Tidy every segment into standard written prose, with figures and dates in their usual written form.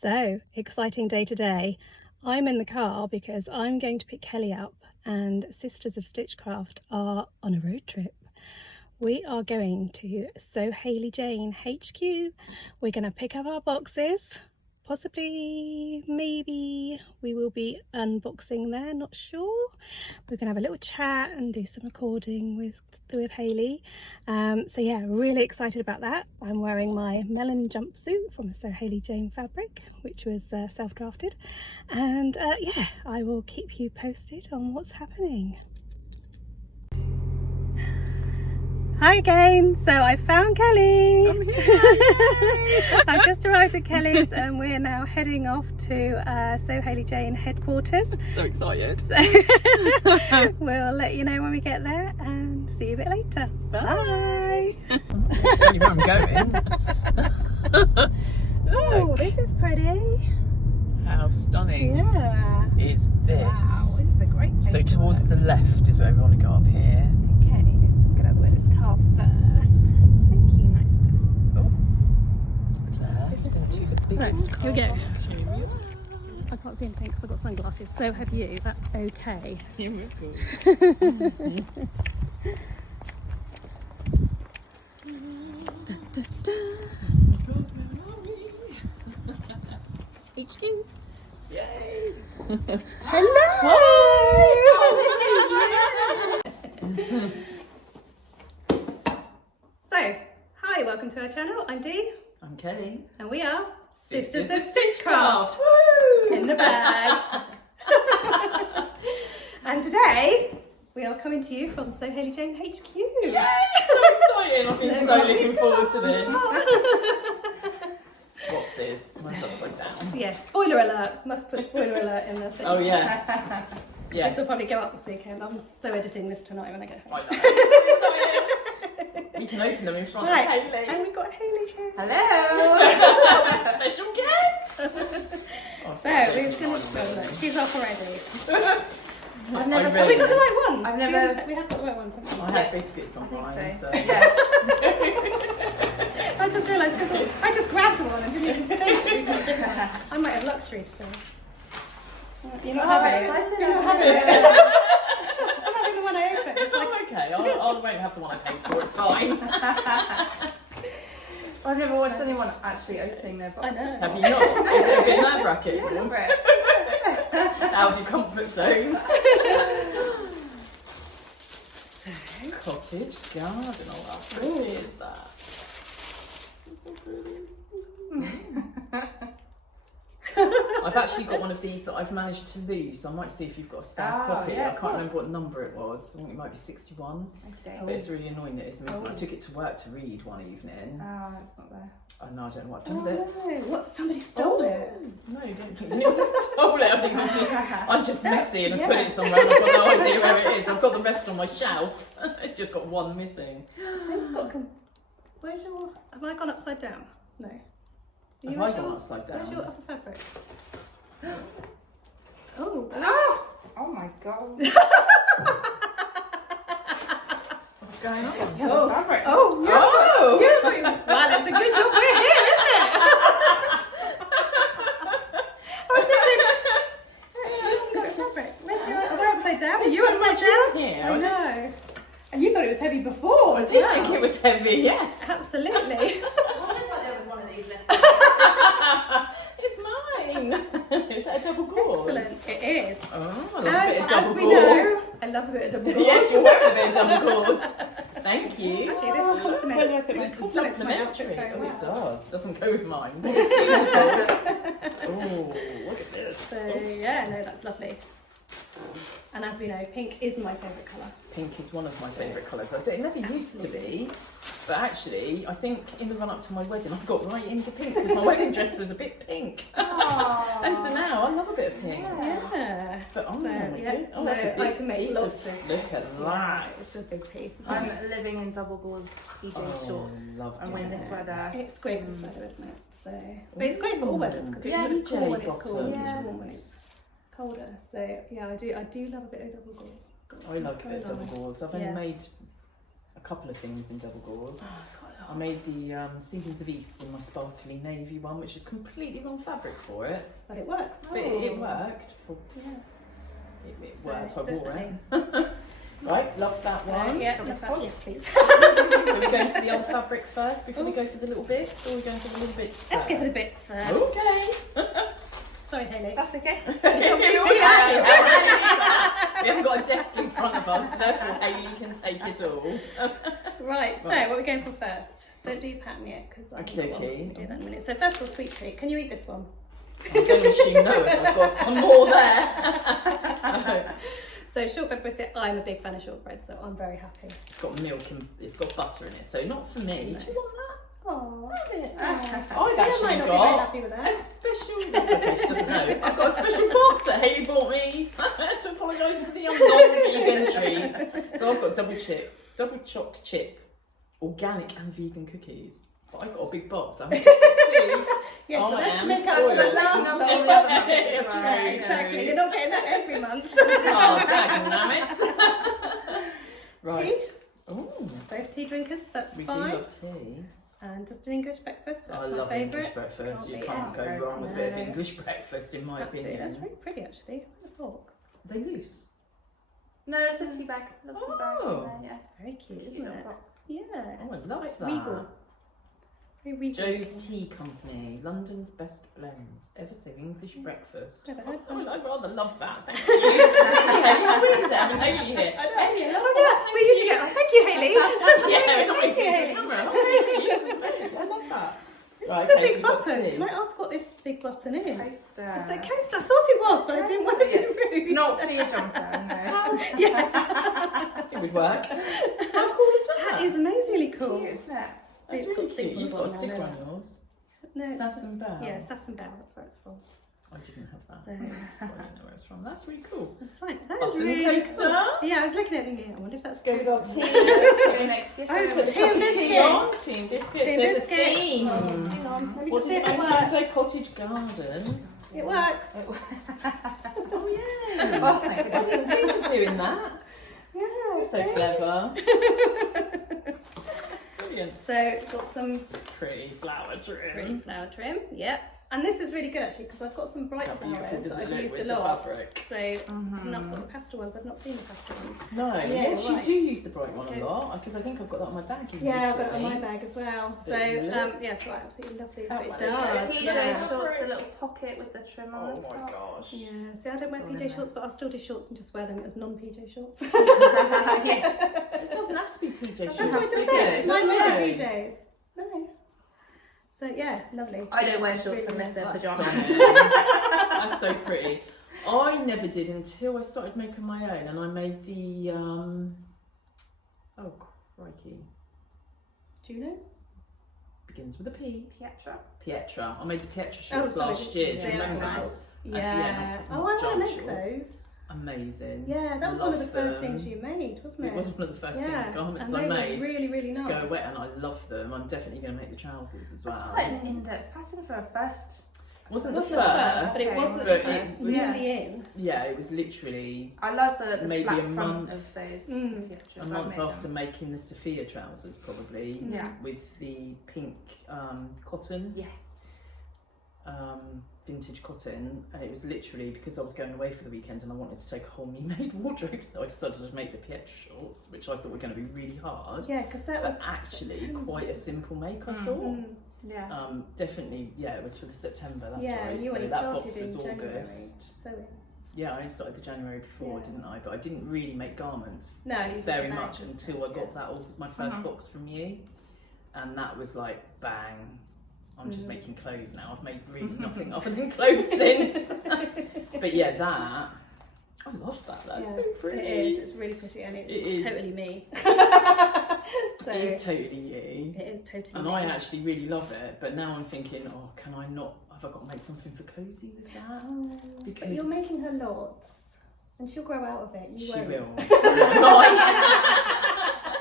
So, exciting day today. I'm in the car because I'm going to pick Kelly up, and Sisters of Stitchcraft are on a road trip. We are going to Sew Hayley Jane HQ. We're going to pick up our boxes. Possibly, maybe we will be unboxing there, not sure. We're going to have a little chat and do some recording with Hayley. So yeah, really excited about that. I'm wearing my melon jumpsuit from Sew Hayley Jane fabric, which was self-drafted. And yeah, I will keep you posted on what's happening. Hi again. So I found Kelly. I'm here. I've just arrived at Kelly's and we're now heading off to Sew Hayley Jane Headquarters. So excited. So we'll let you know when we get there and see you a bit later. Bye. I'll show you where I'm going. Oh, this is pretty. How stunning Yeah. is this? Wow, this is a great place So to towards work. the left is where we want to go up here. Okay, let's just get out of the way of this car first. Thank you, nice person. Left into the biggest car here we go. park period. I can't see anything because I've got sunglasses. So have you. That's okay. Yeah, we're cool. HQ. Yay! Hello! So, hi, welcome to our channel. I'm Dee. I'm Kelly. And we are Sisters Sisters of of Stitchcraft. Woo! In the bag. And today, we are coming to you from Sew Hayley Jane HQ. Yay! So excited! I've been so looking forward to this. Boxes. Mine's upside down. Yes, spoiler alert. Must put spoiler alert in the thing. Oh yes. Yes. This will probably go up this weekend. I'm so editing this tonight when I get home. I know. So excited. We can open them in front Right, of Hayley. and we've got Hayley here. Hello. Special guest. So we're going to. She's off already. I've Never. So we got the right ones. I've never- We have got the right ones. Haven't we? I had biscuits on think mine, so. so. Yeah. I just realised because I just grabbed one and didn't even think. I might have luxury today. You're not having it. excited. You're not having it. I'm having the one I opened. It's like, Oh, okay. I won't have the one I paid for. It's fine. I've never watched anyone actually opening their box. I know. Have you not? Is it a bit nerve-wracking? Yeah, remember it. Out of your comfort zone. Cottage garden. Oh, how pretty is that? It's so pretty. I've actually got one of these that I've managed to lose, so I might see if you've got a spare copy. yeah, I of can't remember course. what number it was. I think it might be 61. Okay. But it's really annoying that it's missing. Oh. I took it to work to read one evening. Oh, it's not there. Oh no, I don't know what I've oh done with it. no! What? Somebody stole it. No, you don't think anyone stole it. I think I'm just messy and I've put it somewhere and I've got no idea where it is. I've got the rest on my shelf. I've just got one missing. So you've got. Where's your? Have I gone upside down? No. Have I gone upside Where's your down? upper fabric? Oh. Ah! Oh my god. What's going on? Oh, fabric. Oh. Oh! Well, it's a good job we're here, isn't it? I was thinking, you haven't got fabric. Where's your? We're upside down. Are you upside down? Yeah, I know. And you thought it was heavy before. I as did well. think it was heavy, yes. Absolutely. I didn't know there was one of these left. It's mine. Is that a double gauze? Excellent. It is. Oh, I love a bit of As double we know, gauze. I love a bit of double gauze. Yes, you're wearing a bit of double gauze. Thank you. Actually, this complements. This is complements my outfit supplementary. very Oh, it well. does. Doesn't go with mine. It's beautiful. Oh, look at this. So yeah, no, that's lovely. And as we know, pink is my favourite colour. Pink is one of my favourite colours. It never used to be, but actually, I think in the run-up to my wedding, I got right into pink because my wedding dress was a bit pink. Aww. And so now I love a bit of pink. Yeah. But oh So, my yeah, goodness, oh, no, that's a I big can make piece lots of. of- Look at that. It's a big piece. I'm living in double gauze PJ Oh, shorts. loved And when it. this weather. It's great for this weather, isn't it? So, but it's great for all weathers because Yeah, it's cool when it's PJ cool and it's bottoms. warm when it's holder. So yeah, I do love a bit of double gauze. I love a bit of double gauze. I've only Yeah. made a couple of things in double gauze. Oh, I've got a lot. I made the Seasons of East in my sparkly navy one, which is completely wrong fabric for it. But it works. But it worked. Yeah. It So, worked, I wore it. definitely. Right, love that one. Yeah, yes, please. So we're going for the old fabric first before we go for the little bits, or we're going for the little bits Let's first? go for the bits first. Okay. Sorry, Hayley. That's okay. We haven't got a desk in front of us, so therefore Hayley can take it all. Right, so Right. what are we going for first? Don't do pattern yet, because I'll Okey-dokey. do that in a minute. So first of all, sweet treat. Can you eat this one? I'm going to assume no, as I've got some more there. So shortbread biscuit, I'm a big fan of shortbread, so I'm very happy. It's got milk and it's got butter in it, so not for me. No. Do you want that? Oh, I've actually might not be very got happy with a that. special. That's okay, she doesn't know. I've got a special box that Hayley bought me to apologise for the non-vegan treats. So I've got double choc chip, organic and vegan cookies. But I've got a big box. I'm just two. Yes, Oh, so I let's am make up spoiled. for the last Not one. all the other months as well, Yeah, yeah. exactly. You're not getting that every month. Oh, dagnamit. Right. Tea? Ooh, Both tea drinkers, that's we do fine. love tea. And just an English breakfast, that's I my love favourite. English breakfast. Can't You beat can't it. go wrong with a bit of No. English breakfast, in my Absolutely, opinion. that's really pretty actually. The box. Are they loose? No, it's a tea bag. Little tea bag. Oh. in there, yeah. Very cute, Cute isn't little it? box. Yeah. Oh, I it's love quite that. regal. Very regal. Joe's Tea Company, London's best blends. Ever so English breakfast. Never heard Oh, that. I'd rather love that. Thank you. Yeah, how weird is it having Hayley here? Hayley, I love Oh that. yeah, we usually get. Oh, thank you, Hayley. Yeah, we're not Thank listening you, to the Hayley. camera. Oh, yes, I love that. This Right, is a okay, so big we've got button. tea. Can I ask what this big button is? Coaster. It's a coaster. I thought it was, but I didn't want to be Yeah. rude. It's not for your jumper, no. Yeah. It would work. How cool is that? That is amazingly cool. Cute, isn't it? That's It's really got things cute. on You've the got a bottom sticker now, on yours. No, it's Sass just- and Bell. Yeah, Sass and Bell. That's where it's from. I didn't have that. So I didn't know where it's from. That's really cool. that's fine. That is Button really coaster. cool. Yeah, I was looking at it thinking, I wonder if that's Let's go with our coaster. tea. Go next to you. Oh, so put we'll tea and put biscuits. on. Tea and biscuits. Tea and There's biscuits. a theme. Oh, hang on. Let me What just did see if it I works. say? Cottage garden. It works. Oh yeah. Oh, thank I goodness. didn't think of doing that. Yeah, So okay. clever. Brilliant. So got some Pretty flower pretty trim. flower trim. Yep. And this is really good actually because I've got some bright How beautiful flowers does that it I've look used a with the lot. fabric? So I've not got the pastel ones. I've not seen the pastel ones. No, Yeah, yes, right. you do use the bright one Yes. a lot because I think I've got that on my bag. Yeah, I've got it on my bag as well. So Bit of look. yeah, so I absolutely love these. That It was does. okay. PJ Yeah. shorts with a little pocket with the trim on Oh the my top. gosh. Yeah. See, I don't wear It's all in PJ there. shorts, but I'll still do shorts and just wear them as non-PJ shorts. It doesn't have to be PJ That's shorts. what I is just it? said. Mine No. were PJs. No. So yeah, lovely. I don't wear shorts Really unless they're nice. That's pyjamas. stunning. That's so pretty. I never did until I started making my own, and I made the oh crikey, Juno? begins with a P. Pietra. Pietra. I made the Pietra Oh, shorts sorry, last year. Do they you are remember? nice. yeah, Yeah. not Oh, I jump like shorts. those. Amazing. Yeah, that was one of the Love first them. things you made, wasn't it? It was one of the first yeah. things garments and I they made were really, really to nice. go wet, and I love them. I'm definitely going to make the trousers as well. That's quite an in-depth pattern for a first. Wasn't It the wasn't first, but it wasn't but it's yeah. nearly in. yeah, it was literally I love the Maybe flat a front month. of those Mm. Pietras. a I've month made after them. making the Sophia trousers, probably Yeah. with the pink cotton, Yes. vintage cotton, and it was literally because I was going away for the weekend and I wanted to take a whole new made wardrobe, so I decided to make the Pietra shorts, which I thought were going to be really hard, Yeah, because that but was actually September. quite a simple make, I Mm. thought. Mm. Yeah. Definitely, yeah, it was for the September, that's Yeah, right. you So only that started box in was January. August. So Yeah, I only started the January before, Yeah. didn't I? But I didn't really make garments no, you did very the much bags. until I got that my first Uh-huh. box from you, and that was like bang. I'm just Mm. making clothes now. I've made really nothing other than clothes since. But yeah, that I love that. That's Yeah, so pretty. It is. It's really pretty, and it's It is. totally me. So It is totally you. it is totally And me. I actually really love it. But now I'm thinking, oh, can I not? Have I got to make something for cozy with that? Oh, but Because- you're making her lots, and she'll grow out of it. You She won't. will. Right.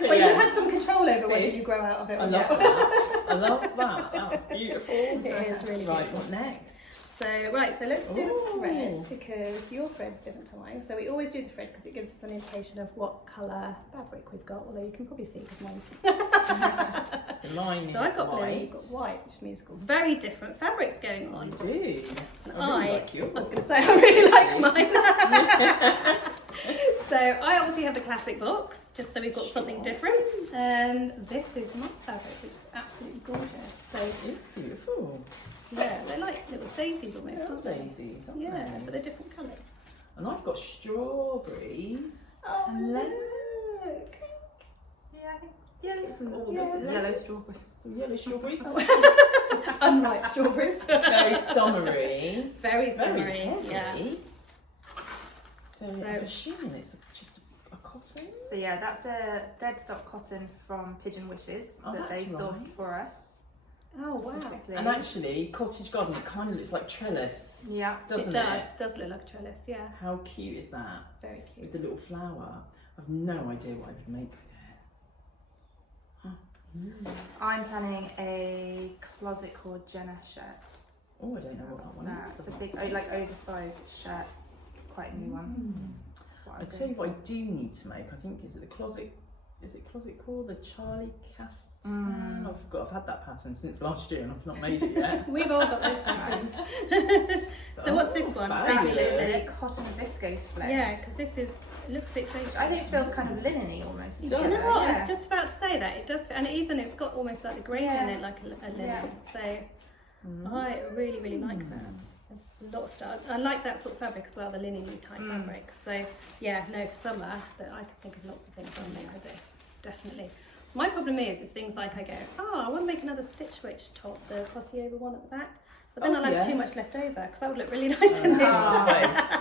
But you yes. have some control over whether Yes. you grow out of it I or love not. that. I love that. That was beautiful. It is really Right, beautiful. what next? So so let's do the thread Ooh. because your thread's different to mine. So we always do the thread because it gives us an indication of what colour fabric we've got, although you can probably see because mine's Slimy. so I've got blue, white. you've got white, which means we've got very different fabrics going I on. do. And I really like yours. I was going to say I really like mine. So I obviously have the classic box, just so we've got something different. And this is my fabric, which is absolutely gorgeous. So It's beautiful. yeah, they're like little daisies almost, They're aren't they? daisies, aren't Yeah, they? but they're different colours. And I've got strawberries. Oh, look. Yeah, I think. Yeah, it's Oh, yeah, there's yellow strawberries. Some yellow strawberries. Unripe strawberries. Very summery. Very It's summery, heavy. yeah. So I'm assuming it's just a cotton. So yeah, that's a dead stock cotton from Pigeon Wishes Oh, that they that's sourced right. for us. Oh wow. Specifically. And actually, cottage garden, it kind of looks like trellis. Yeah. Doesn't It does look like a trellis, yeah. How cute is that? Very cute. With the little flower. I've no idea what I would make with it. I'm planning a closet cord Jenna shirt. Oh, I don't know what that one is. It's a big, like oversized shirt, quite a new one. That's what I I'm tell you doing. what I do need to make. I think is it closet cord, the Charlie caftan? I've had that pattern since last year and I've not made it yet. We've all got those patterns. So what's this one? That Fabulous. is a cotton viscose blend. Yeah, because this is, it looks a bit faded. I think it feels kind of linen-y almost. Do you does. know what? I Yeah. was just about to say that. It does, and even it's got almost like the grain in Yeah. it, like a linen. Yeah. So I really, really like that. There's a lot of stuff. I like that sort of fabric as well, the linen-y type fabric. So yeah, no, for summer, that I could think of lots of things I'll make with this, definitely. My problem is things like I go, oh, I want to make another Stitch Witch top, the crossy over one at the back. But then Oh, I'll have too yes. much left over because that would look really nice in this. Waste.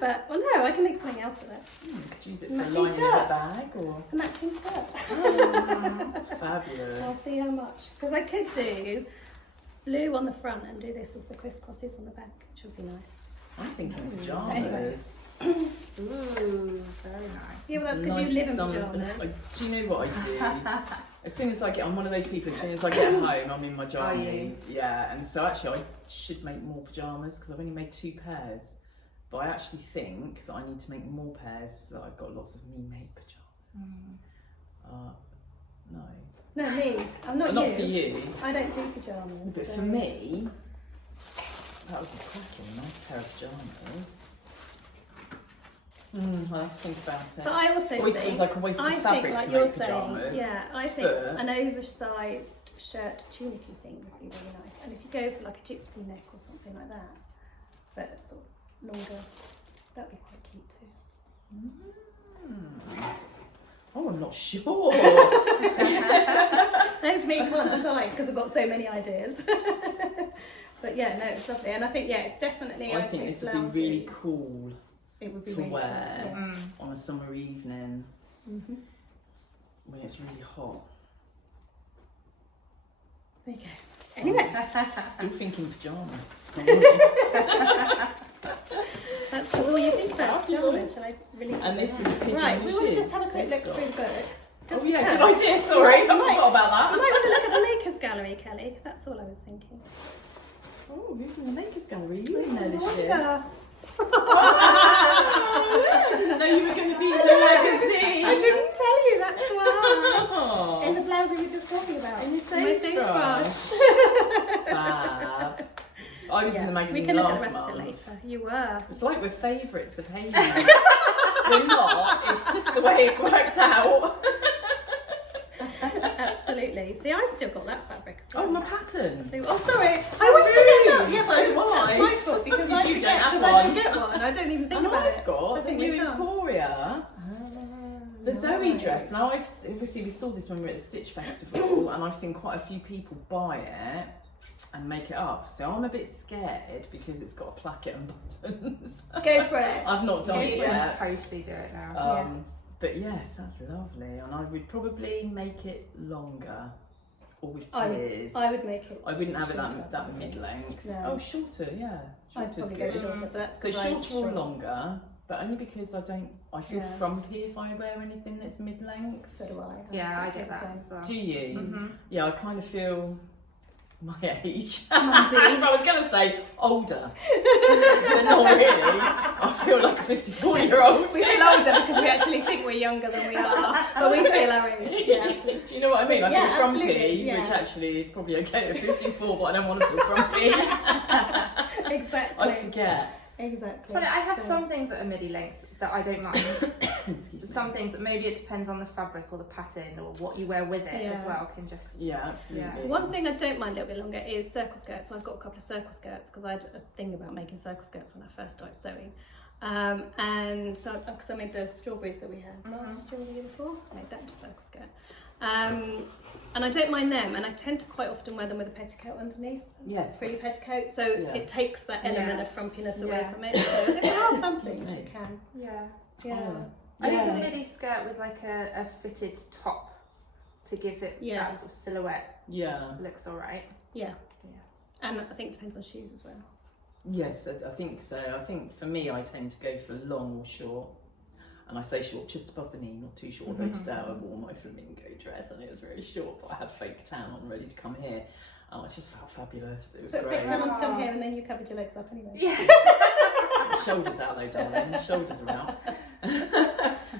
But, well, no, I can make something else with it. Could use it for Matching lining of skirt. a bag or A matching skirt. fabulous. I'll see how much. Because I could do blue on the front and do this as the crisscrosses on the back, which would be nice. I'm thinking pyjamas. Anyway. Ooh, very nice. Yeah, well, that's Some because nice you live in summer- pyjamas. Do you know what I do? As soon as I get, I'm one of those people, as soon as I get home, I'm in my Are you? jammies. Yeah, and so actually I should make more pyjamas because I've only made 2 pairs. But I actually think that I need to make more pairs so that I've got lots of me-made pyjamas. No. No, me. I'm not Not you. for you. I don't do pyjamas. But so- for me, that would be cracking. A nice pair of pyjamas. I'll have to think about it. But I also Always think, feels like a waste of I fabric think, like to you're make saying, pyjamas. yeah, I think but- an oversized shirt tunicky thing would be really nice. And if you go for like a gypsy neck or something like that, but sort of longer, that'd be quite cute too. Oh, I'm not sure. There's me, can't decide because I've got so many ideas. But yeah, no, it's lovely. And I think, yeah, it's definitely, I think this would be blousy. really cool It would be to really wear. cool, yeah. on a summer evening Mhm. when it's really hot. There you go. Anyway, Still thinking pyjamas. if I'm honest. that's all you think about pyjamas. Shall I really? And this is Pigeon Right, we want to Wishes. just have a quick look through the book. Oh yeah, good idea. Sorry, I forgot about I that. might want to look at the Makers Gallery, Kelly. That's all I was thinking. Oh, who's in the Makers Gallery? You in there this year? Wonder. I didn't know you were going to be in the magazine. I didn't tell you, that's why. Oh. In the blouse we were just talking about. In your My safe brush. Fab. I was in the magazine We can look at last the rest of it month. later. You were. It's like we're favourites of Hayley. We're not. It's just the way it's worked out. Absolutely. See, I've still got that fabric as well. Oh, my pattern. Oh, sorry. I always forget that. Rude. Yes, So do I. That's my fault because Because I you forget don't have because I don't one. get one. I don't even think And about I've it. got I the think new we're done. Emporia. The Zoe dress. Now, obviously we saw this when we were at the Stitch Festival, and I've seen quite a few people buy it and make it up. So I'm a bit scared because it's got a placket and buttons. Go for it. I've not done it You yet. can totally do it now. But yes, that's lovely, and I would probably make it longer, or with I tiers. would make it. I wouldn't have it shorter. that mid-length. No. Oh, shorter, yeah. I'd Shorter's probably go good. shorter, but that's So 'cause I'm shorter or short. longer, but only because I feel Yeah. frumpy if I wear anything that's mid-length. So do I. Yeah, I exactly get the that same. as well. Do you? Mhm. Yeah, I kind of feel my age. Mumsy. I was going to say older, but not really. I feel like a 54-year-old. We feel older because we actually think we're younger than we are, but we feel our age. Yeah, absolutely. Do you know what I mean? I Yeah, feel frumpy, absolutely, yeah. which actually is probably okay at 54, but I don't want to feel frumpy. Exactly. I forget. Exactly. It's funny, I have some things that are midi length that I don't mind. Excuse me. Some things that maybe it depends on the fabric or the pattern or what you wear with it as Yeah. well can just... Yeah, absolutely. Yeah. One thing I don't mind a little bit longer is circle skirts. I've got a couple of circle skirts because I had a thing about making circle skirts when I first started sewing. And so, because I made the strawberries that we had last year or the year before, I made that into a circle skirt. And I don't mind them, and I tend to quite often wear them with a petticoat underneath, Yes. frilly petticoat, so Yeah. it takes that element Yeah. of frumpiness away Yeah. from it. So there are some things Excuse you me. can. Yeah. Yeah. Oh. I think Yeah. a midi skirt with like a fitted top to give it Yeah. that sort of silhouette Yeah. looks alright. Yeah. Yeah. And I think it depends on shoes as well. Yes, I think so. I think for me, I tend to go for long or short. And I say short, just above the knee, not too short. Although today I wore my flamingo dress and it was very short, but I had fake tan on ready to come here. And I just felt fabulous. It was So great. fixed time to come here, and then you covered your legs up anyway. Yeah. Shoulders out though, darling. Shoulders are out.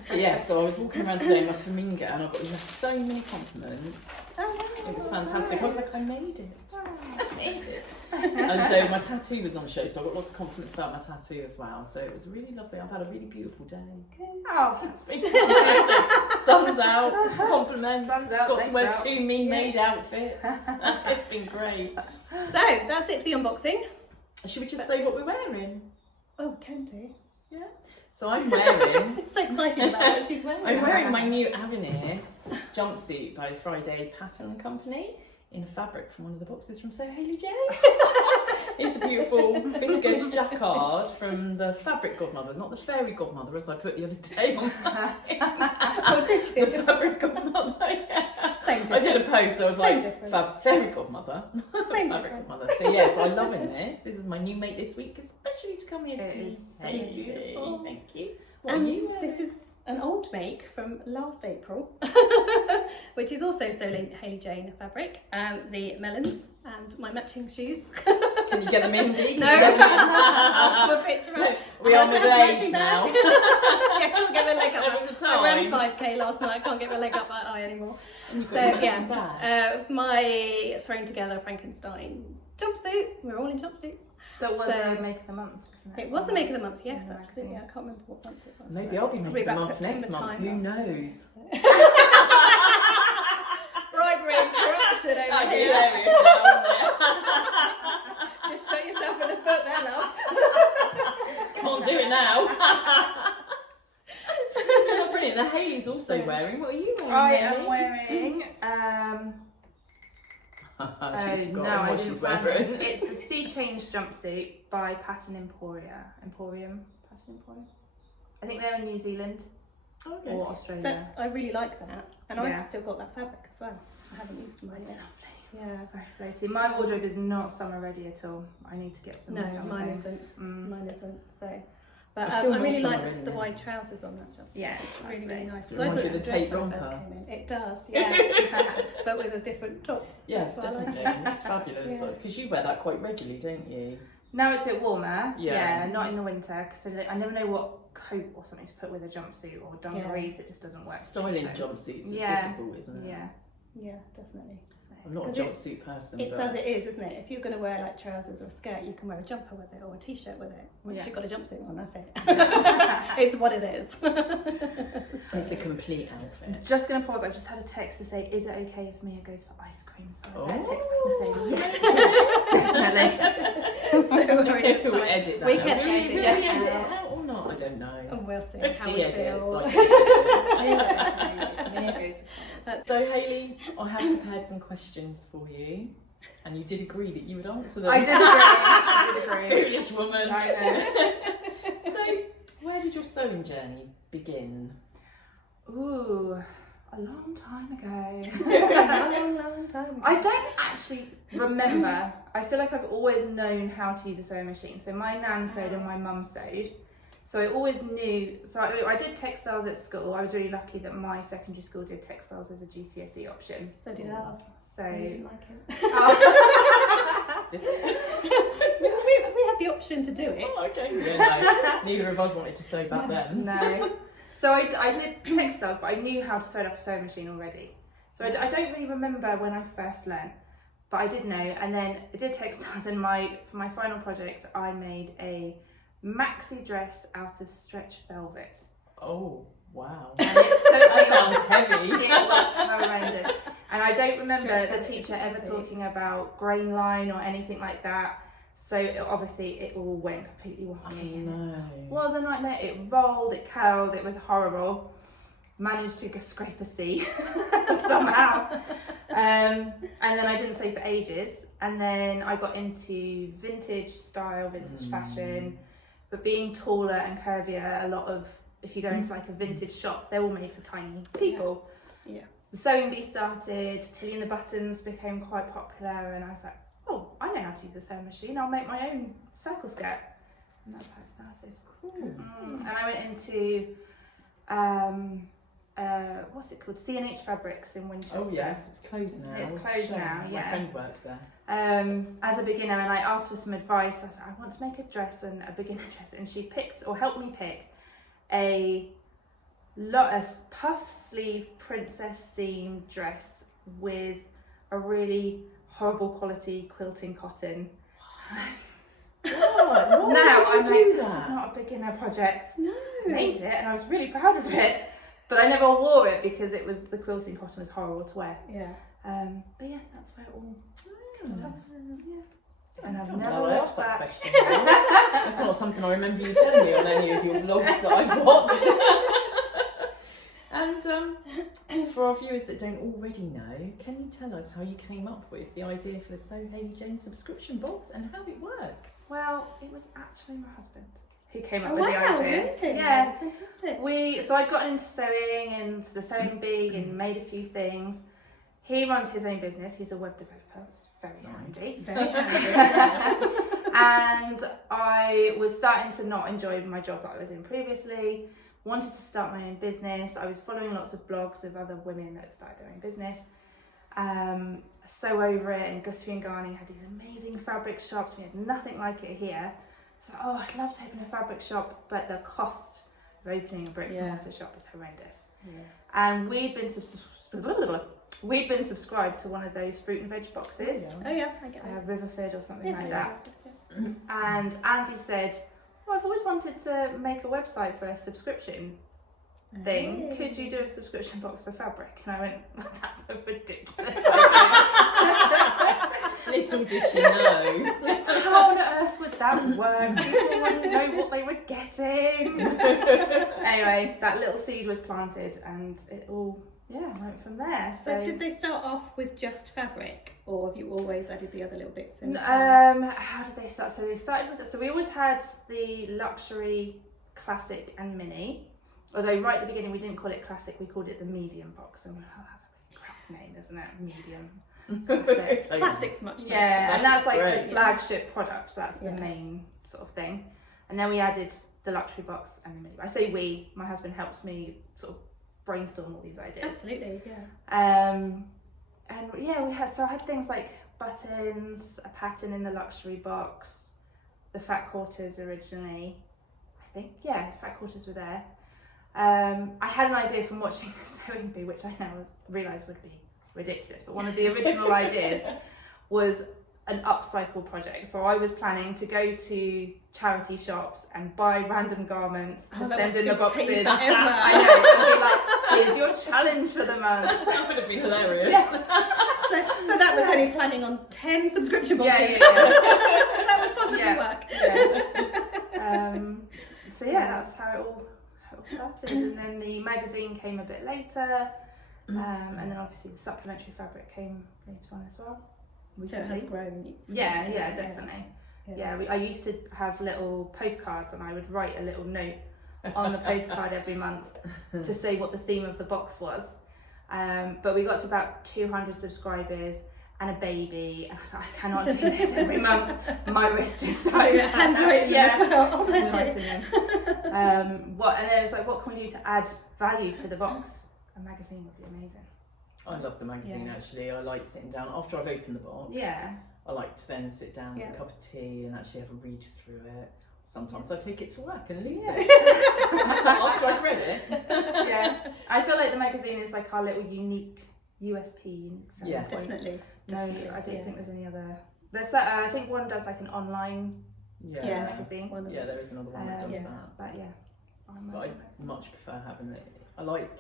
But yeah, so I was walking around today in my flamingo and I got so many compliments. It was fantastic. I was like, I made it. I made it. And so my tattoo was on show, so I got lots of compliments about my tattoo as well. So it was really lovely. I've had a really beautiful day. Oh, that's Sun's out, compliments. Sun's out, Got to thanks wear out. 2 me-made outfits. It's been great. So that's it for the unboxing. Should we just say what we're wearing? Oh, can do. Yeah. So I'm wearing. She's so excited about what she's wearing. I'm wearing my new Avenir jumpsuit by Friday Pattern Company in fabric from one of the boxes from Sew Hayley Jane. It's a beautiful viscose jacquard from the fabric godmother, not the fairy godmother as I put the other day on Oh, did you? the fabric godmother. Yeah. Same I difference. did a post, so I was Same like, difference. fairy godmother, not the Same fabric difference. godmother. So yes, I'm loving this. This is my new mate this week, especially to come here to It see. is so Thank you. beautiful. Thank you. What are And you wearing? this is an old make from last April, which is also Sew Hayley Jane fabric. The melons and my matching shoes. Can you get them in, Dee? Can No. you get them in? I'll put a picture So up. we are middle Matching aged bag. now. Yeah, I can't get my leg up. There was a I ran time. 5k last night. I can't get my leg up that high anymore. You've So got a matching yeah, bag. my thrown together Frankenstein jumpsuit. We're all in jumpsuits. That was So- a make of the month, isn't it? It was the make of the month, yes, In the absolutely. magazine. I can't remember what month it was. Maybe I'll be Probably making them about off next September month. time. Who knows? Bribery and corruption over That'd be here. hilarious now, wouldn't Just shot yourself in the foot there, love. it? Can't do it now. Oh, brilliant. The Hayley's also wearing. What are you wearing? I Hayley? am wearing. She's No, forgotten I what didn't she's plan wearing. this. It's the Sea Change jumpsuit by Pattern Emporium. Pattern Emporium. I think they're in New Zealand Okay. or Australia. That's, I really like that. And Yeah. I've still got that fabric as well. I haven't used mine yet. Yeah. Very floaty. My wardrobe is not summer ready at all. I need to get some No, summer mine things. isn't. Mm. Mine isn't. So, but I feel I more really summer like ready the now. white trousers on that jumpsuit. Yeah, It's really, really nice. Does it So I remind thought you it of was the a dress tape when I first romper? came in. It does, yeah. But with a different top. Yes, That's what I like. definitely. It's fabulous. Yeah. Because you wear that quite regularly, don't you? Now it's a bit warmer. Yeah. Not in the winter because I never know what coat or something to put with a jumpsuit or dungarees. It just doesn't work. Styling So- jumpsuits is Yeah. difficult, isn't it? Yeah. Yeah, definitely. I'm not a 'Cause it- jumpsuit person. It's but as it is, isn't it? If you're going to wear like trousers or a skirt, you can wear a jumper with it or a t-shirt with it. Once Yeah. you've got a jumpsuit on, that's it. It's what it is. it's a complete outfit. Just gonna pause. I've just had a text to say, "Is it okay if Mia goes for ice cream?" So I better text back and say, "Yes, definitely." Don't worry, it's We'll fine. edit that. We out. can Will edit we that edit it out. out or not? I don't know. And we'll see We'll how we de-edit it, feel. it's like Mia goes. So Hayley, I have prepared some questions for you, and you did agree that you would answer them. I did agree. Foolish woman. I So, where did your sewing journey begin? know. Ooh, a long time ago. long time ago. I don't actually remember. I feel like I've always known how to use a sewing machine. So my nan sewed and my mum sewed. So I always knew. So I did textiles at school. I was really lucky that my secondary school did textiles as a GCSE option. So did ours. So We didn't like it. did it? we had the option to do it. Oh, okay. Yeah, no. Neither of us wanted to sew back then. No. So I did textiles, but I knew how to thread up a sewing machine already. So I don't really remember when I first learned, but I did know. And then I did textiles, and for my final project, I made a maxi dress out of stretch velvet. Oh, wow. And that sounds heavy. It was horrendous. And I don't remember Stretch the teacher ever velvet. talking about grain line or anything like that. So obviously it all went completely wonky. No. It was a nightmare. It rolled, it curled, it was horrible. Managed to scrape a C somehow. And then I didn't sew for ages. And then I got into vintage style, vintage fashion. But being taller and curvier, a lot of, if you go into like a vintage shop, they're all made for tiny people. Yeah. The sewing bee started, Tilly and the Buttons became quite popular, and I was like, oh, I know how to use the sewing machine, I'll make my own circle skirt. And that's how it started. Cool. And I went into, what's it called? C&H Fabrics in Winchester. Oh yes, it's closed now. It's I was closed shown. now, My yeah. friend worked there. As a beginner, and I asked for some advice. I was like, I want to make a dress, and a beginner dress, and she picked, or helped me pick, a puff sleeve princess seam dress with a really horrible quality quilting cotton. Why Now would I'm you do like, this that? is not a beginner project. No. I made it, and I was really proud of it, but I never wore it because the quilting cotton was horrible to wear. Yeah. But yeah, that's where it all Hmm. kicked off. And I've Don't never know, I lost asked that that. question. That's not something I remember you telling me on any of your vlogs that I've watched. And for our viewers that don't already know, can you tell us how you came up with the idea for the Sew Hayley Jane subscription box and how it works? Well, it was actually my husband who came up Oh, with the wow, idea. really? Yeah. Fantastic. So I'd gotten into sewing and the sewing bee and made a few things. He runs his own business. He's a web developer. It's very handy. Very handy. And I was starting to not enjoy my job that I was in previously. Wanted to start my own business. I was following lots of blogs of other women that had started their own business. Sew Over It and Guthrie and Garney had these amazing fabric shops. We had nothing like it here. So, I'd love to open a fabric shop, but the cost of opening a bricks and mortar shop is horrendous. Yeah. And we'd been subscribed to one of those fruit and veg boxes, Oh yeah, I get that. Riverford or something like that. Yeah. And Andy said, well, I've always wanted to make a website for a subscription thing. Oh. Could you do a subscription box for fabric? And I went, that's a ridiculous idea. Little did she know. How on earth would that work? People wouldn't know what they were getting. Anyway, that little seed was planted, and it all went from there. So did they start off with just fabric, or have you always added the other little bits in? How did they start? So they started with so we always had the luxury, classic, and mini. Although right at the beginning we didn't call it classic, we called it the medium box. And that's a crap name, isn't it? Medium. Classic. Classic's much nicer. Yeah, and that's like Classic's the great. flagship product. So that's the main sort of thing. And then we added the luxury box and the mini. I say we. My husband helps me sort of brainstorm all these ideas. Absolutely, yeah. And yeah, I had things like buttons, a pattern in the luxury box, the fat quarters originally. I think, fat quarters were there. I had an idea from watching the sewing bee, which I now realise would be ridiculous, but one of the original ideas was an upcycle project. So I was planning to go to charity shops and buy random garments to send in the boxes. I know, and be like, here's your challenge for the month. That would have been hilarious. Yeah. So that was only planning on 10 subscription boxes. Yeah. That would possibly work. Yeah. So that's how it all started. And then the magazine came a bit later. And then obviously the supplementary fabric came later on as well. So it has grown. Yeah, definitely. Yeah, I used to have little postcards, and I would write a little note on the postcard every month to say what the theme of the box was. But we got to about 200 subscribers and a baby, and I was like, I cannot do this every month. My wrist is starting to handwriting as well. Oh, bless you. And then it was like, what can we do to add value to the box? A magazine would be amazing. I love the magazine actually. I like sitting down after I've opened the box. Yeah. I like to then sit down with Yeah. a cup of tea and actually have a read through it. Sometimes I take it to work and lose Yeah. it after I've read it. Yeah, I feel like the magazine is like our little unique USP, unique selling Yes. point. Definitely. No, I don't Yeah. think there's any other. There's I think one does like an online Yeah. magazine. One of Yeah, there is another one that does Yeah. that. But yeah, But I much prefer having it. I like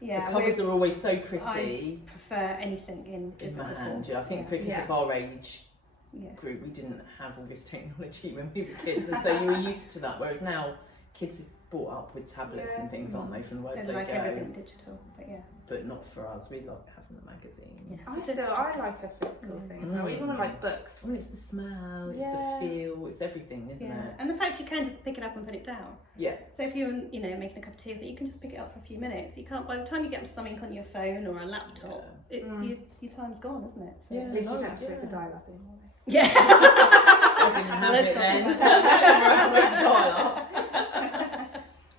Yeah, the covers are always so pretty I prefer anything in in physical my form. hand. Yeah, I think because Yeah. of our age Yeah. group, we didn't have all this technology when we were kids, and so you were used to that. Whereas now, kids are brought up with tablets and things, aren't they? From the words They they like go. everything digital, but yeah. But not for us. We like having the magazine. Yes. I like a physical thing as well, even with like books. Well, it's the smell, it's Yeah. the feel, it's everything, isn't Yeah, it? and the fact you can just pick it up and put it down. Yeah. So if you're, making a cup of tea, so you can just pick it up for a few minutes. You can't. By the time you get onto something on your phone or a laptop, your time's gone, isn't it? So, Yeah. At least you No, don't have to wait for yeah. dial-up anymore. Yeah. I didn't have Let's it talk then. about I had to wait for dial-up.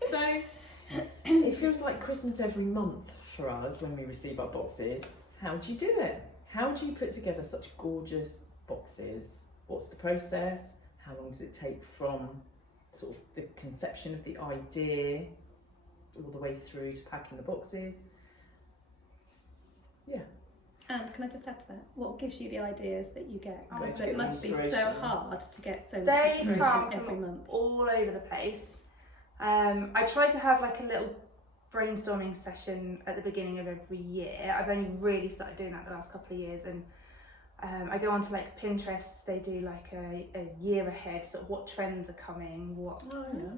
So it feels like Christmas every month for us when we receive our boxes. How do you do it? How do you put together such gorgeous boxes? What's the process? How long does it take from sort of the conception of the idea all the way through to packing the boxes? Yeah. And can I just add to that? What gives you the ideas that you get? Oh, Because to it get must be so inspiration. hard to get so much They inspiration come every from month. all over the place. I try to have like a little brainstorming session at the beginning of every year. I've only really started doing that the last couple of years, and I go onto like Pinterest. They do like a year ahead, sort of what trends are coming, what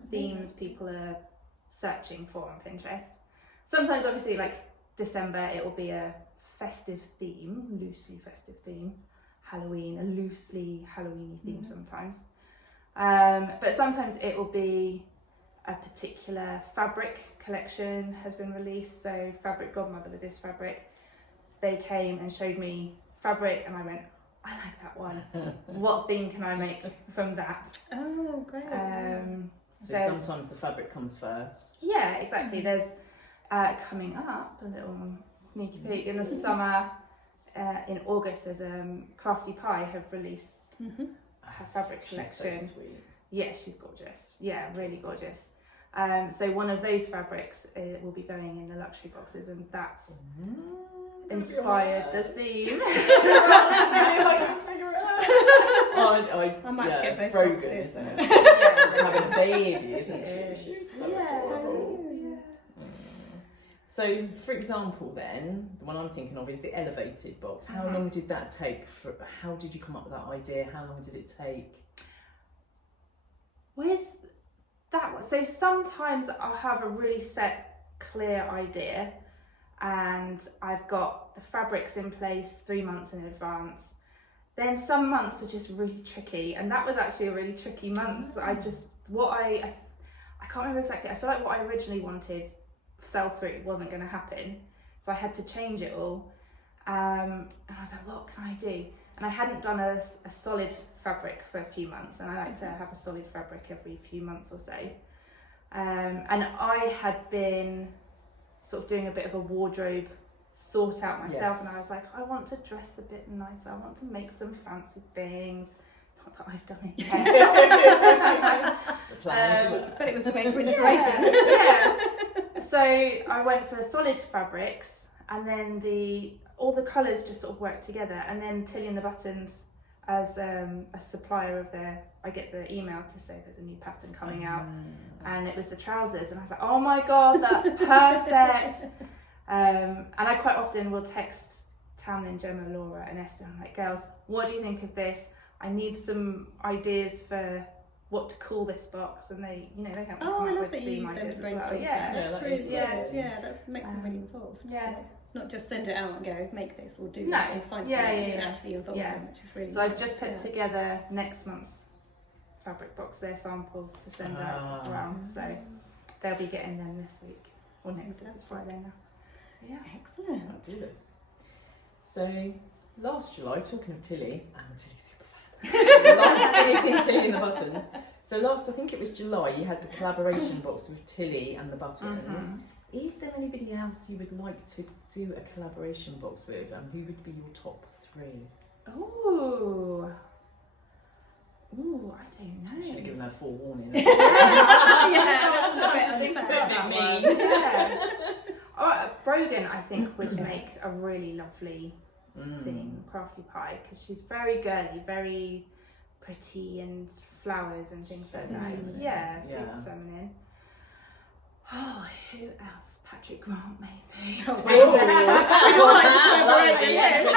themes people are searching for on Pinterest. Sometimes, obviously, like December, it will be a festive theme, loosely festive theme. Halloween, a loosely Halloweeny theme sometimes. But sometimes it will be a particular fabric collection has been released. So Fabric Godmother with this fabric, they came and showed me fabric and I went, I like that one. What theme can I make from that? Oh, great. So sometimes the fabric comes first. Yeah, exactly. There's coming up a little sneaky peek in the summer. In August, there's Crafty Pie have released her fabric She's collection. so sweet. Yeah, she's gorgeous. Yeah, really gorgeous. So one of those fabrics will be going in the luxury boxes, and that's inspired the theme. If I can figure it out. I might have to get both Brogan, boxes. isn't it? She's having a baby, isn't She is. she? She's so Yeah. adorable. So, for example, then the one I'm thinking of is the elevated box. How long did that take? How did you come up with that idea? How long did it take? With that one, so sometimes I'll have a really set, clear idea, and I've got the fabrics in place 3 months in advance. Then some months are just really tricky, and that was actually a really tricky month. I can't remember exactly. I feel like what I originally wanted fell through. It wasn't going to happen, so I had to change it all. And I was like, what can I do? And I hadn't done a solid fabric for a few months, and I like to have a solid fabric every few months or so. And I had been sort of doing a bit of a wardrobe sort out myself, and I was like, I want to dress a bit nicer, I want to make some fancy things. Not that I've done it yet. The plan is But it was a way for inspiration. Yeah. So I went for solid fabrics, and then all the colours just sort of worked together. And then Tilly and the Buttons, as a supplier of I get the email to say there's a new pattern coming out, and it was the trousers, and I was like, oh my god, that's perfect. And I quite often will text Tamlin, Gemma, Laura, and Esther. I'm like, girls, what do you think of this? I need some ideas for what to call this box, and they help me Oh, come I up love with that you theme use them ideas as as well. brainstorming. Yeah, That's that really is good. good. Yeah, that makes them really involved. Yeah. So not just send it out and go make this or do No. that or find Yeah, something yeah, and yeah. actually involve Yeah. them, which is really So I've just put yeah. together next month's fabric box, their samples to send out as well. So they'll be getting them this week or next week. It's Friday now. Yeah. Excellent. fabulous. So last July, talking of Tilly, I'm a Tilly super fan. Love anything Tilly and the Buttons. So I think it was July, you had the collaboration box with Tilly and the Buttons. Is there anybody else you would like to do a collaboration box with, and who would be your top 3? Ooh. Ooh, I don't know. Should have given her forewarning. Yeah, that's a bit to think unfair. about that Bit one. mean. Yeah. Brogan, I think, would make a really lovely thing, crafty pie, because she's very girly, very pretty, and flowers and things like that. Feminine. Yeah, super Yeah. feminine. Oh, who else? Patrick Grant, maybe. Oh, We'd all like to collaborate,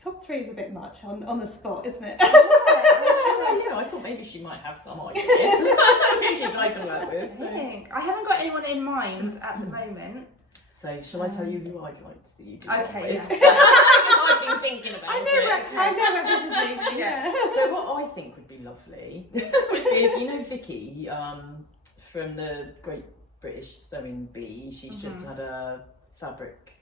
Top 3 is a bit much on the spot, isn't it? Yeah, I thought maybe she might have some idea who she'd like to work with. So. I haven't got anyone in mind at the moment. So, shall I tell you who I'd like to see you do that Okay, with? yeah. I've been thinking about it. I know where this is leading. Yeah. So what I think would be lovely would be if you know Vicky from the Great British Sewing Bee. She's just had a fabric.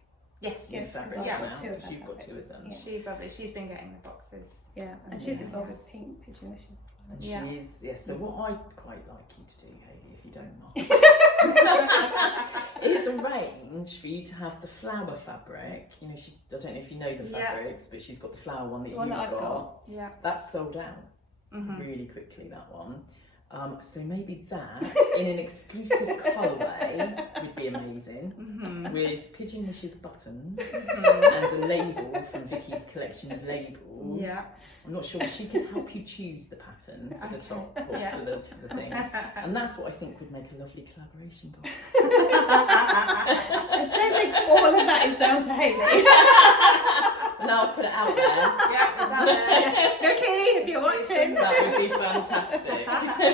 Yes. Yes, fabric 'cause I've now, got 2 of because her you've got 2 of fabrics. them. Yeah. She's lovely. She's been getting the boxes. Yeah, and she's involved with Yes. pink pigeon wishes. And Yeah. she is, yes. So what I'd quite like you to do, Hayley, if you don't mind, is arrange for you to have the flower fabric. You know, I don't know if you know the Yeah. fabrics, but she's got the flower one that The one you've that I've got. Yeah. That's sold out Mm-hmm. really quickly, that one. So maybe that in an exclusive colourway would be amazing, with Pigeon Wishes buttons and a label from Vicky's collection of labels. Yeah. I'm not sure, she could help you choose the pattern for the top or Yeah. for the thing. And that's what I think would make a lovely collaboration box. I don't think all of that is down to Hayley. Now I've put it out there. Yeah, is that there? Vicky, if you're watching. That would be fantastic,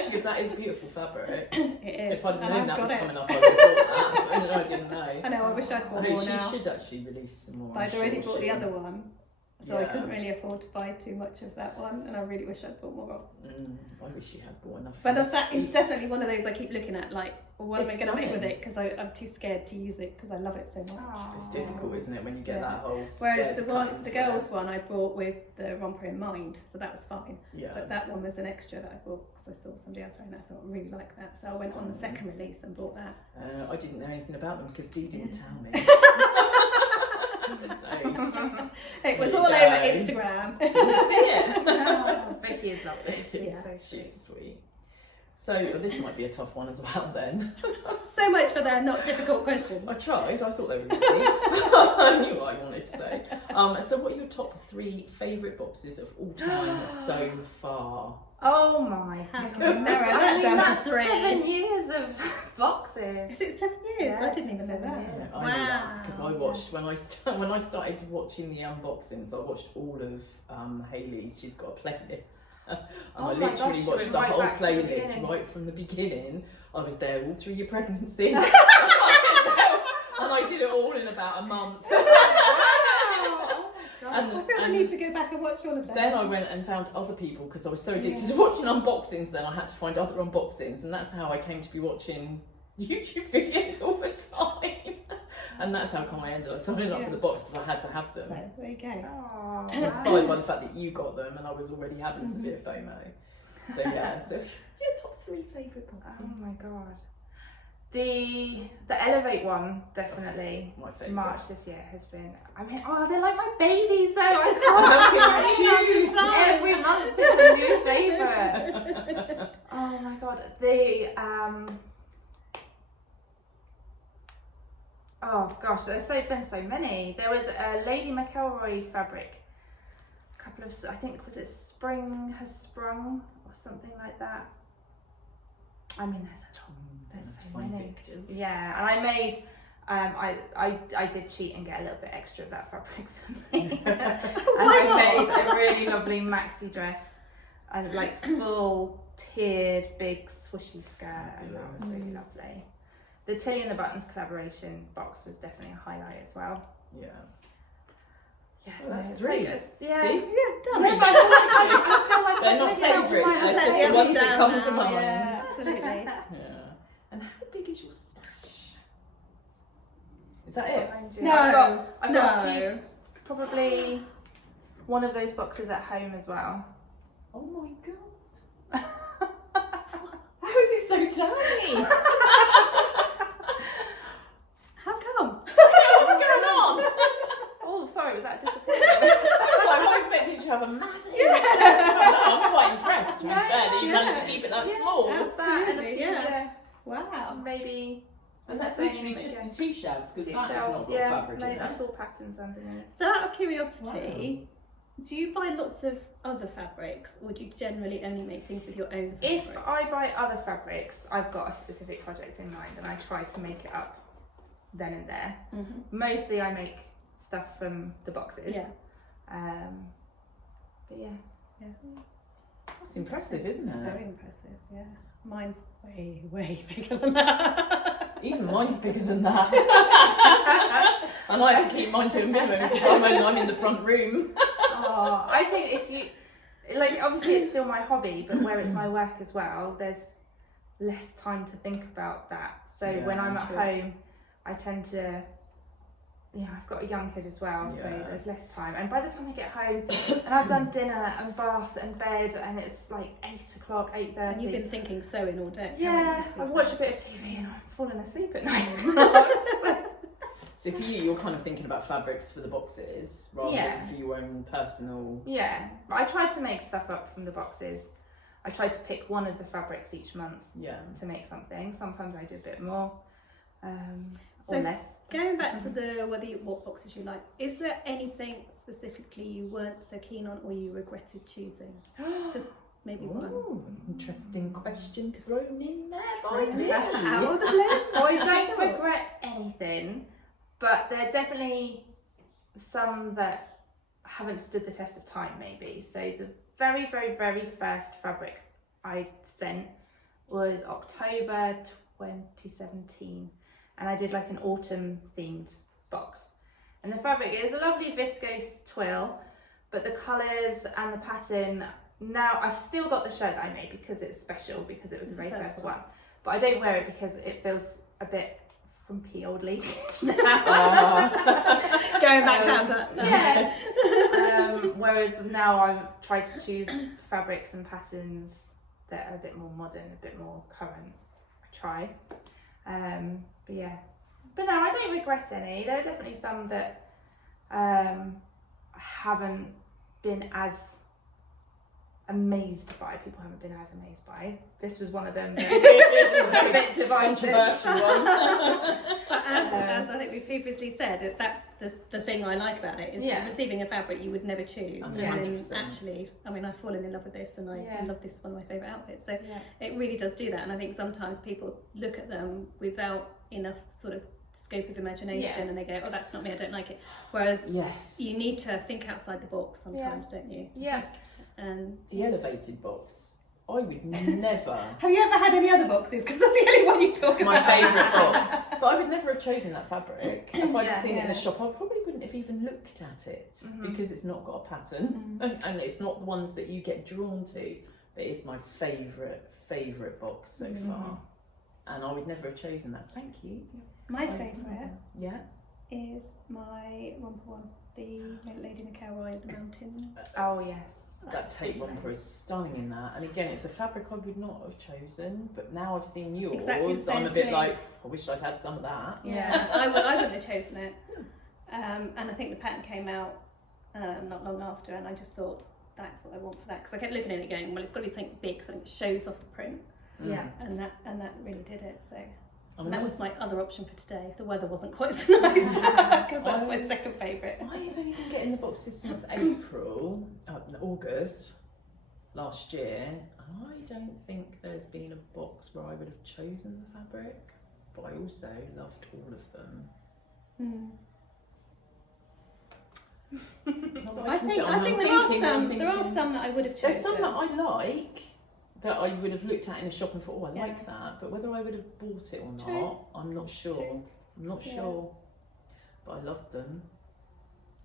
because that is beautiful fabric. It is. If I'd have and known I've that was got it. coming up, I would have bought that. I didn't know. I know, I wish I'd bought Oh, more she now. should actually release some more. But I'm I'd already sure bought the she- other one. So I Yeah. couldn't really afford to buy too much of that one, and I really wish I'd bought more of. I wish you had bought enough. But for that next is week. definitely one of those I keep looking at, like, what am I It's going to make with stunning. it? Because I'm too scared to use it because I love it so much. It's difficult, isn't it, when you get Yeah. that whole. Whereas scared the to cut one, into the it. girls one, I bought with the romper in mind, so that was fine. Yeah. But that one was an extra that I bought because I saw somebody else wearing it. I thought I really like that, so I went on the second release and bought that. I didn't know anything about them because Dee didn't tell me. So, It was There all you over go. Instagram. didn't see it. Oh, Vicky is lovely. She's Yeah. so sweet. She's sweet. So this might be a tough one as well then. So much for their not difficult questions. I tried, I thought they were easy. I knew what I wanted to say. So what are your top 3 favourite boxes of all time so far? Oh my How can goodness. we narrow that down to that's 3? 7 years of boxes. Is it 7 years? Yeah, I didn't even know 7 that. years. I knew that because I watched when I started watching the unboxings. I watched all of Hayley's. She's got a playlist, and Oh I my literally gosh, you watched went the right whole back to the playlist beginning. right from the beginning. I was there all through your pregnancy, and I did it all in about a month. And I feel the need to go back and watch all of them. then I went and found other people because I was so addicted to watching unboxings. Then I had to find other unboxings, and that's how I came to be watching YouTube videos all the time. And that's how come I ended up signing up for the box because I had to have them. So, there you go. Oh, And inspired by the fact that you got them, and I was already having a severe FOMO. So yeah, so your top 3 favourite boxes. Oh my god. The Elevate one, definitely. My favourite. March this year has been. I mean, oh, they're like my babies though. I can't Choose. every month is a new favourite. Oh my god. Oh gosh, there's been so many. There was a Lady McElroy fabric. A couple of, I think, was it Spring Has Sprung or something like that. I mean, there's so many. Pictures. Yeah, and I made. I did cheat and get a little bit extra of that fabric for me. And Why I not? made a really lovely maxi dress, and like full tiered big swooshy skirt, and that was really lovely. The Tilly and the Buttons collaboration box was definitely a highlight as well. Yeah. Yeah, Well, that's it's 3. like- it's- yeah. See? Yeah, done. Yeah, but I feel like They're I've not missed out favourites, one. they're Let just the the others ones that down come to now, mind. Yeah, absolutely. Yeah. And how big is your stash? Is that it? No, I've got a few, probably one of those boxes at home as well. Oh my god. How is it so tiny? How come? fair that you managed to keep it that small. Absolutely, yeah. Yeah, Wow. maybe. And that's the same, literally but just yeah. the 2 shelves because Two that's shelves, not got yeah, fabric no, in that's it. all patterns underneath. So out of curiosity, do you buy lots of other fabrics, or do you generally only make things with your own fabric? If I buy other fabrics, I've got a specific project in mind and I try to make it up then and there. Mostly I make stuff from the boxes. Yeah. But yeah. That's impressive, isn't It's it? very impressive, yeah. Mine's way, way bigger than that. Even mine's bigger than that. And I have to keep mine to a minimum because I'm in the front room. Oh, I think if you, like, obviously it's still my hobby, but where it's my work as well, there's less time to think about that. So Yeah, when I'm at sure. home, I tend to, I've got a young kid as well, so Yeah. there's less time. And by the time I get home, and I've done dinner and bath and bed, and it's like 8 o'clock, 8:30. And you've been thinking sewing all day. Yeah, haven't you? I watch a bit of TV and I'm falling asleep at night. So for you, you're kind of thinking about fabrics for the boxes rather Yeah. than for your own personal. Yeah, I try to make stuff up from the boxes. I try to pick one of the fabrics each month Yeah. to make something. Sometimes I do a bit more, So or less. Going back to the what boxes you like, is there anything specifically you weren't so keen on or you regretted choosing? Just maybe one. Ooh, interesting question thrown in there by Thrown Dee. out of the blue. So I don't regret anything, but there's definitely some that haven't stood the test of time maybe. So the very, very, very first fabric I sent was October 2017, and I did like an autumn themed box. And the fabric is a lovely viscose twill, but the colours and the pattern, now I've still got the shirt that I made because it's special, because it was the very first one. But I don't wear it because it feels a bit frumpy old lady now. Going back down to Yeah. Whereas now I've tried to choose fabrics and patterns that are a bit more modern, a bit more current. I try. But yeah. But no, I don't regret any. There are definitely some that I haven't been as amazed by. People haven't been as amazed by. This was one of them. A bit divisive. Controversial one. But as I think we previously said, that's the thing I like about it is Yeah. receiving a fabric you would never choose. And then 100%. actually, I mean, I've fallen in love with this and I Yeah. love this, one of my favourite outfits. So Yeah. it really does do that. And I think sometimes people look at them without enough sort of scope of imagination Yeah. and they go, oh, that's not me, I don't like it. Whereas Yes. you need to think outside the box sometimes, don't you? Yeah. And The elevated box. I would never. have you ever had any other boxes? Because that's the only one you talk It's my about. favourite box. But I would never have chosen that fabric. If I'd Yeah, seen it in yeah. a shop, I probably wouldn't have even looked at it because it's not got a pattern and it's not the ones that you get drawn to. But it's my favourite box so far. And I would never have chosen that. Thank you. My favourite Yeah. is my romper one, the Lady in a Cowboy at the Mountain. Oh yes. That tape romper is stunning in that. And again, it's a fabric I would not have chosen. But now I've seen yours, Exactly the same I'm a bit thing. like, I wish I'd had some of that. Yeah, I wouldn't have chosen it. And I think the pattern came out not long after, and I just thought, that's what I want for that. Because I kept looking at it going, well, it's got to be something big, something that shows off the print. Yeah. And that really did it. So I and mean, that was my other option for today, if the weather wasn't quite so nice, because that's my second favourite. I've only been getting the boxes since April, August last year. I don't think there's been a box where I would have chosen the fabric, but I also loved all of them. Not that I can think I'm there are thinking, some that I would have chosen. There's some that I like that I would have looked at in a shop and thought, oh, I like that, but whether I would have bought it or not, True. I'm not sure. True. I'm not Yeah. sure, but I loved them.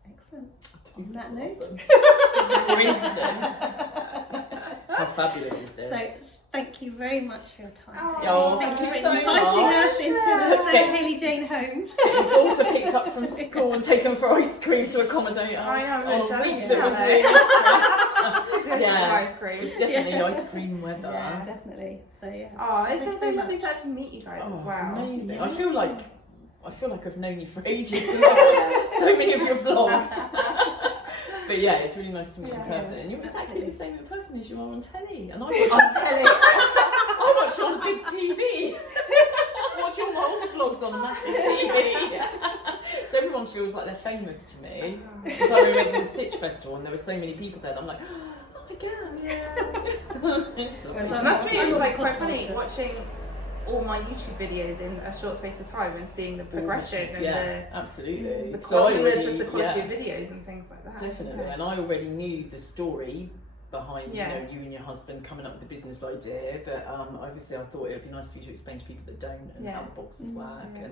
Excellent. I do On that love note. them. For instance, how fabulous is this? So thank you very much for your time. Oh, thank you thank for you so inviting much. us into the Let's Sew get- Hayley Jane home. Get your daughter picked up from school and taken for ice cream to accommodate us. I know, on a I'm week jealous that was now, really stressed. Yeah. Ice cream. It's definitely ice cream weather. Yeah. Definitely. So yeah. Oh, it's Thank been you so very lovely much. to actually meet you guys Oh, as well. it's amazing. Yeah. I feel like I've known you for ages because I've watched so many of your vlogs. But yeah, it's really nice to meet you in Yeah, person. And you're exactly absolutely. the same in person as you are on telly. And I On telly. watch you on the big TV. I watch all my old vlogs on a massive TV. So everyone feels like they're famous to me. So we went to the Stitch Festival and there were so many people there. And I'm like, oh my god. Yeah. It's lovely. It must be like quite funny watching all my YouTube videos in a short space of time and seeing the progression and absolutely. the So I quality, already, just the quality of videos and things like that. definitely. Yeah. And I already knew the story behind Yeah. you know, you and your husband coming up with the business idea, but obviously I thought it would be nice for you to explain to people that don't and how the boxes work. Yeah.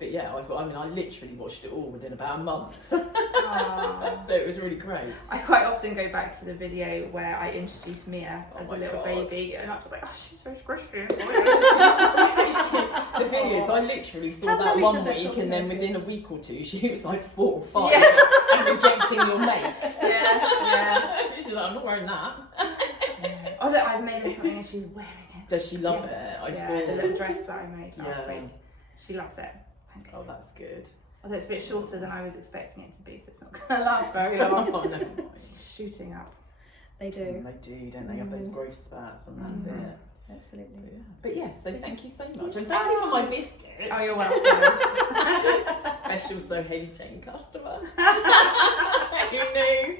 But yeah, I literally watched it all within about a month. Aww. So it was really great. I quite often go back to the video where I introduced Mia as Oh a my little God. baby, and I was like, oh, she's so squishy. The thing is, I literally saw How that funny one is that week, and then documented? within a week or two, she was like 4 or 5 Yeah. and rejecting your mates. Yeah. She's like, I'm not wearing that. Oh, look, I've made her something and she's wearing it. Does she love Yes. it? I Yeah, saw. the little dress that I made last Yeah. week. She loves it. Thank Oh, goodness. that's good. Although it's a bit shorter than I was expecting it to be, so it's not going to last very long. Oh, never mind. She's shooting up. They do. They do, don't they? Have those growth spurts, and that's Mhm. it. Absolutely. But yeah, so thank you so much, and thank you for my biscuits. Oh, you're welcome. Special Sew Hayley Jane customer. Who knew?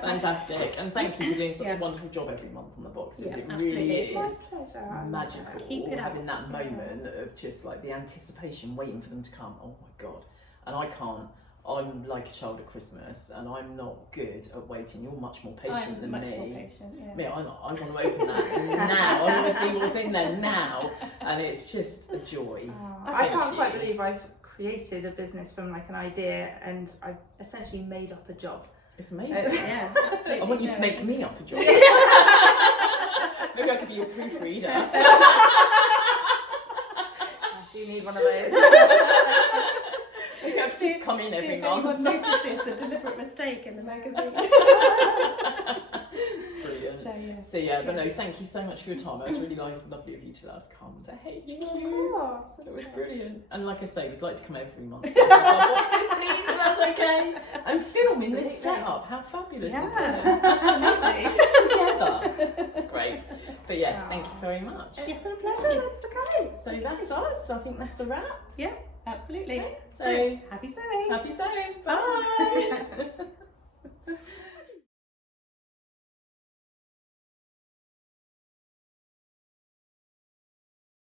Fantastic, and thank you for doing such Yeah. a wonderful job every month on the boxes. Yeah, it absolutely. really It's My is pleasure. magical. Keep it up. Having that moment of just like the anticipation, waiting for them to come. Oh my god! And I can't. I'm like a child at Christmas, and I'm not good at waiting. You're much more patient I'm than much me. more patient, yeah. Me, I want to open that now. I want to see what's in there now, and it's just a joy. I Thank can't quite you. believe I've created a business from like an idea and I've essentially made up a job. It's amazing. Yeah, absolutely. I want you to No, make me up a job. Maybe I could be your proofreader. Do you need one of those? Maybe I've just come in every See if anyone month. notices the deliberate mistake in the magazine. It's brilliant. So yeah. So yeah, but no, thank you so much for your time. It was really lovely of you to let us come to HQ. It was brilliant. And like I say, we'd like to come every month. Our boxes, please, if that's okay. And film in this Absolutely. setup. How fabulous is Yeah. it? Absolutely. Together. It's great. But yes, thank you very much. It's been a pleasure. Thanks for coming. So that's us. I think that's a wrap. Yeah, absolutely. So Happy sewing. happy sewing. Bye.